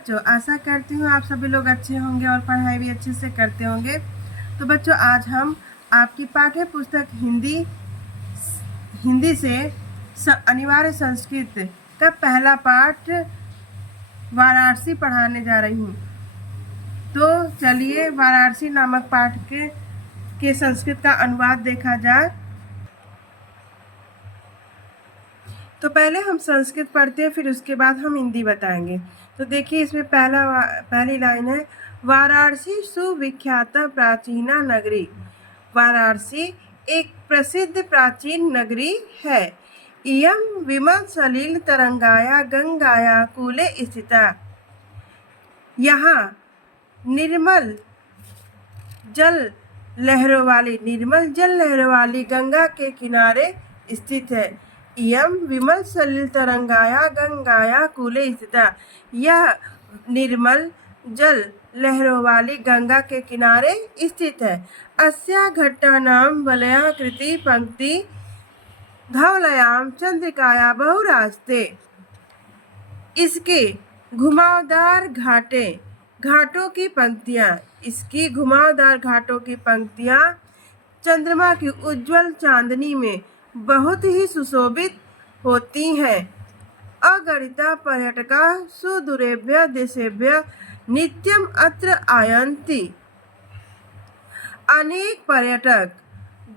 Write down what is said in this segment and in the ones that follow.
बच्चों, आशा करती हूँ आप सभी लोग अच्छे होंगे और पढ़ाई भी अच्छे से करते होंगे। तो बच्चों, आज हम आपकी पाठ्य पुस्तक हिंदी से अनिवार्य संस्कृत का पहला पाठ वाराणसी पढ़ाने जा रही हूँ। तो चलिए वाराणसी नामक पाठ के संस्कृत का अनुवाद देखा जाए। तो पहले हम संस्कृत पढ़ते हैं, फिर उसके बाद हम हिंदी बताएंगे। तो देखिए, इसमें पहली लाइन है, वाराणसी सुविख्यात प्राचीना नगरी। वाराणसी एक प्रसिद्ध प्राचीन नगरी है। इयं विमल सलिल तरंगाया गंगाया कूले स्थिता। यहाँ निर्मल जल लहरों वाली गंगा के किनारे स्थित है। इयं विमल सलिल तरंगाया गंगाया कूले स्थिता। यह निर्मल जल लहरों वाली गंगा के किनारे स्थित है। अस्या घट्टानां वलयाकृति पंक्ति धवलयां चंद्रिकाया बहुरास्ते। इसके घुमावदार घाटों की पंक्तियां चंद्रमा की उज्जवल चांदनी में बहुत ही सुशोभित होती हैं। अगणिता पर्यटका सुदूरेभ्य देशेभ्य नित्यम अत्र आयन्ति। अनेक पर्यटक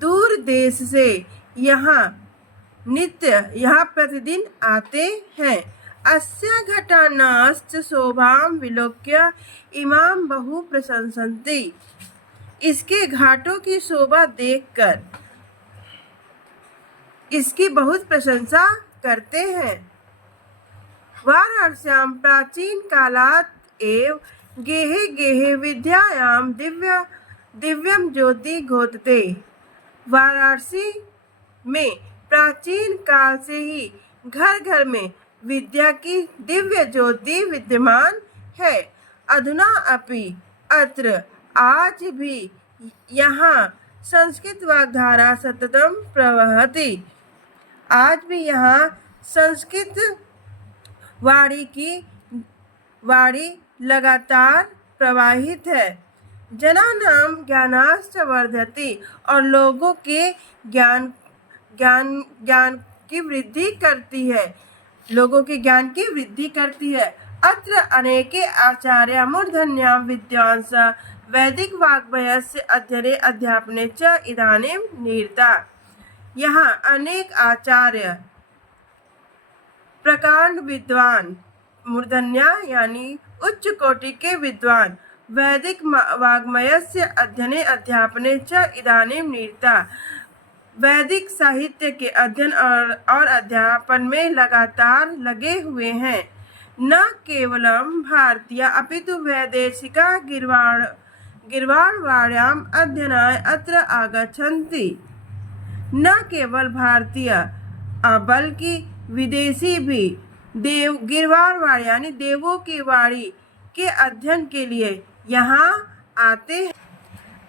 दूर देश से यहाँ प्रतिदिन आते हैं। अस्या घटानाश्च शोभां विलोक्य इमां बहु प्रशंसन्ति। इसके घाटों की शोभा देखकर इसकी बहुत प्रशंसा करते हैं। वाराणस्यां प्राचीन कालात् एव गेहे गेहे विद्यायां दिव्यम ज्योति घोषते। वाराणसी में प्राचीन काल से ही घर घर में विद्या की दिव्य ज्योति विद्यमान है। अधुना अपि अत्र, आज भी यहाँ संस्कृत वाग्धारा सततं प्रवहति। आज भी यहाँ संस्कृत वाणी लगातार प्रवाहित है। जनानां ज्ञानाश्च वर्धति, और लोगों के ज्ञान की वृद्धि करती है। अत्र अनेके आचार्य मूर्धन्यां विद्वांसः वैदिक वाङ्मयस्य अध्ययने अध्यापने च इदानीं निरता। यहाँ अनेक आचार्य प्रकांड विद्वान, मूर्धन्या यानी उच्च कोटि के विद्वान, वैदिक वाङ्मयस्य अध्ययने अध्यापने च इदानीं निरता, वैदिक साहित्य के अध्ययन और अध्यापन में लगातार लगे हुए हैं। न केवलम भारतीय अपितु वैदेशिका गिर्वाणवाण्याम अध्ययनाय अत्र आगच्छन्ति। न केवल भारतीय बल्कि विदेशी भी गिर्वाणवाणी यानी देवों की वाणी के अध्ययन के लिए यहाँ आते हैं।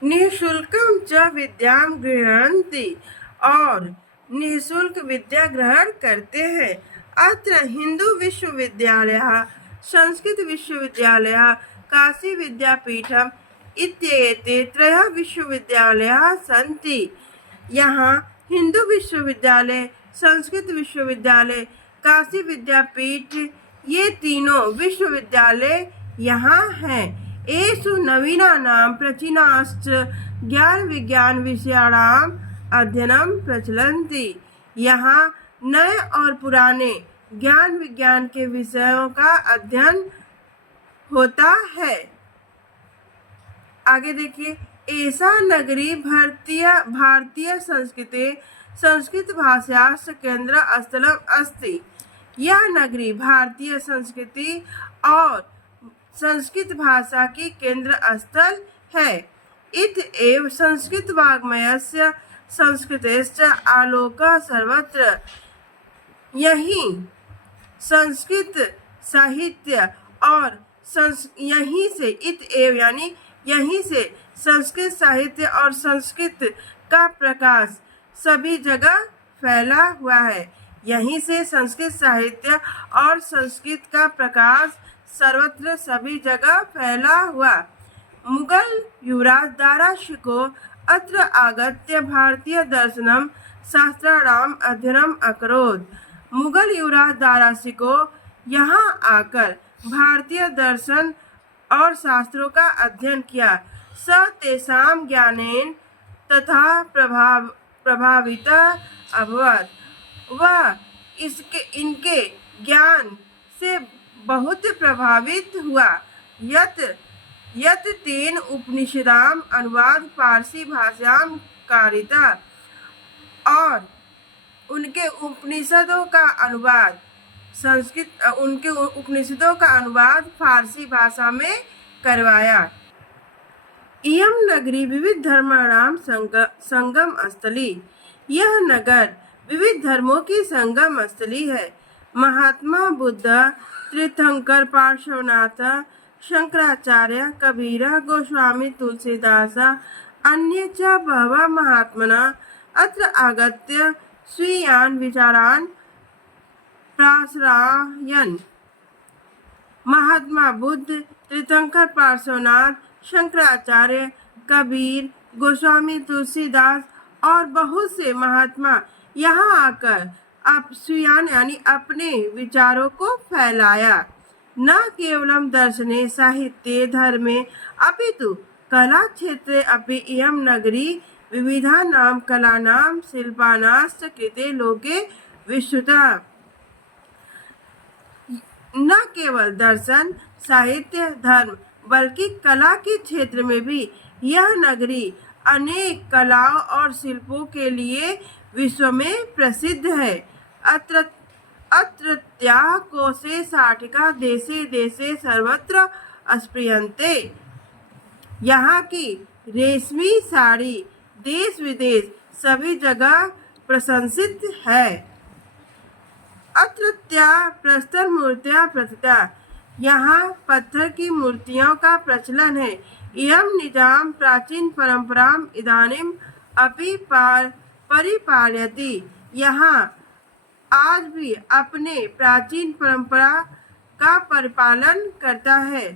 निःशुल्कं च विद्यां गृह्णन्ति, और निःशुल्क विद्या ग्रहण करते हैं। अत्र हिंदू विश्वविद्यालयः, संस्कृत विश्वविद्यालयः, काशी विद्यापीठम् इत्येते त्रयः विश्वविद्यालयाः सन्ति। यहाँ हिंदू विश्वविद्यालय, संस्कृत विश्वविद्यालय, काशी विद्यापीठ, ये तीनों विश्वविद्यालय यहाँ हैं। एषु नवीनानां प्राचीनाश्च ज्ञान विज्ञान विषयाणाम् अध्ययनं प्रचलन्ति। यहाँ नए और पुराने ज्ञान विज्ञान के विषयों का अध्ययन होता है। आगे देखिए, एषा नगरी भारतीय संस्कृत भाषायाः केन्द्रस्थलम् अस्ति। यह नगरी भारतीय संस्कृति और संस्कृत भाषा की केंद्र स्थल है। इत एव संस्कृत वाङ्मयस्य संस्कृतेश्च आलोकः सर्वत्र। यहीं संस्कृत साहित्य और यहीं से यहीं से संस्कृत साहित्य और संस्कृत का प्रकाश सभी जगह फैला हुआ है। यहीं से संस्कृत साहित्य और संस्कृत का प्रकाश सर्वत्र सभी जगह फैला हुआ। मुगल युवराज दारा शिको अत्र आगत्य भारतीय दर्शनम शास्त्राणाम अध्ययनम अकरोत्। मुगल युवराज दारा शिको यहाँ आकर भारतीय दर्शन और शास्त्रों का अध्ययन किया। स तेषां ज्ञानेन तथा प्रभावितः अभवत्। वह इनके ज्ञान से बहुत प्रभावित हुआ। यत तेन उपनिषदाम अनुवाद फारसी भाषायां कारिता, और उनके उपनिषदों का अनुवाद फारसी भाषा में करवाया। इयं नगरी विविध धर्माणाम संगम स्थली। यह नगर विविध धर्मों की संगम स्थली है। महात्मा बुद्ध, तीर्थंकर, पार्श्वनाथ, शंकराचार्य, कबीर, गोस्वामी तुलसीदास, अन्ये च बहवः महात्मनः अत्र आगत्य स्वीयान् विचारान् प्राश्रयन्। महात्मा बुद्ध, तीर्थंकर, पार्श्वनाथ, शंकराचार्य, कबीर, गोस्वामी तुलसीदास और बहुत से महात्मा यहाँ आकर स्वीयान यानी अपने विचारों को फैलाया। न केवलं दर्शने, साहित्ये, धर्मे अपितु कला क्षेत्रे अपि इयं नगरी विविधानां कलानां शिल्पानाश्च कृते लोके विश्रुता। न केवल दर्शन, साहित्य, धर्म बल्कि कला के क्षेत्र में भी यह नगरी अनेक कलाओं और शिल्पों के लिए विश्व में प्रसिद्ध है। अत्रत्याः कोशे शाटिका देशे देशे सर्वत्र स्प्रियन्ते। यहाँ की रेशमी साड़ी देश विदेश सभी जगह प्रशंसित है। अत्रत्याः प्रस्तर मूर्त्या प्रथिता। यहाँ पत्थर की मूर्तियों का प्रचलन है। इयं निजां प्राचीन परंपराम इदानीम अपि परिपालयति। यहाँ आज भी अपने प्राचीन परंपरा का परिपालन करता है।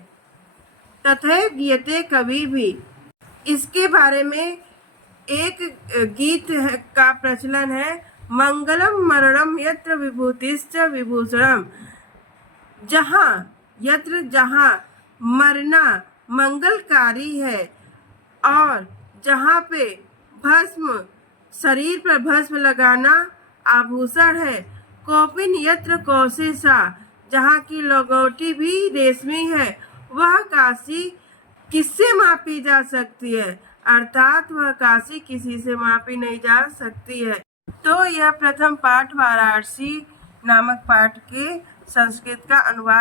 तथैव गीयते कवि भी। इसके बारे में एक गीत का प्रचलन है। मंगलम मरणम यत्र विभूतिश्च विभूषणम। जहाँ मरना मंगलकारी है और जहाँ पे भस्म, शरीर पर भस्म लगाना आभूषण है। कौपिन यत्र कौशेषा। जहाँ की लंगोटी भी रेशमी है। वह काशी किससे मापी जा सकती है, अर्थात वह काशी किसी से मापी नहीं जा सकती है। तो यह प्रथम पाठ वाराणसी नामक पाठ के संस्कृत का अनुवाद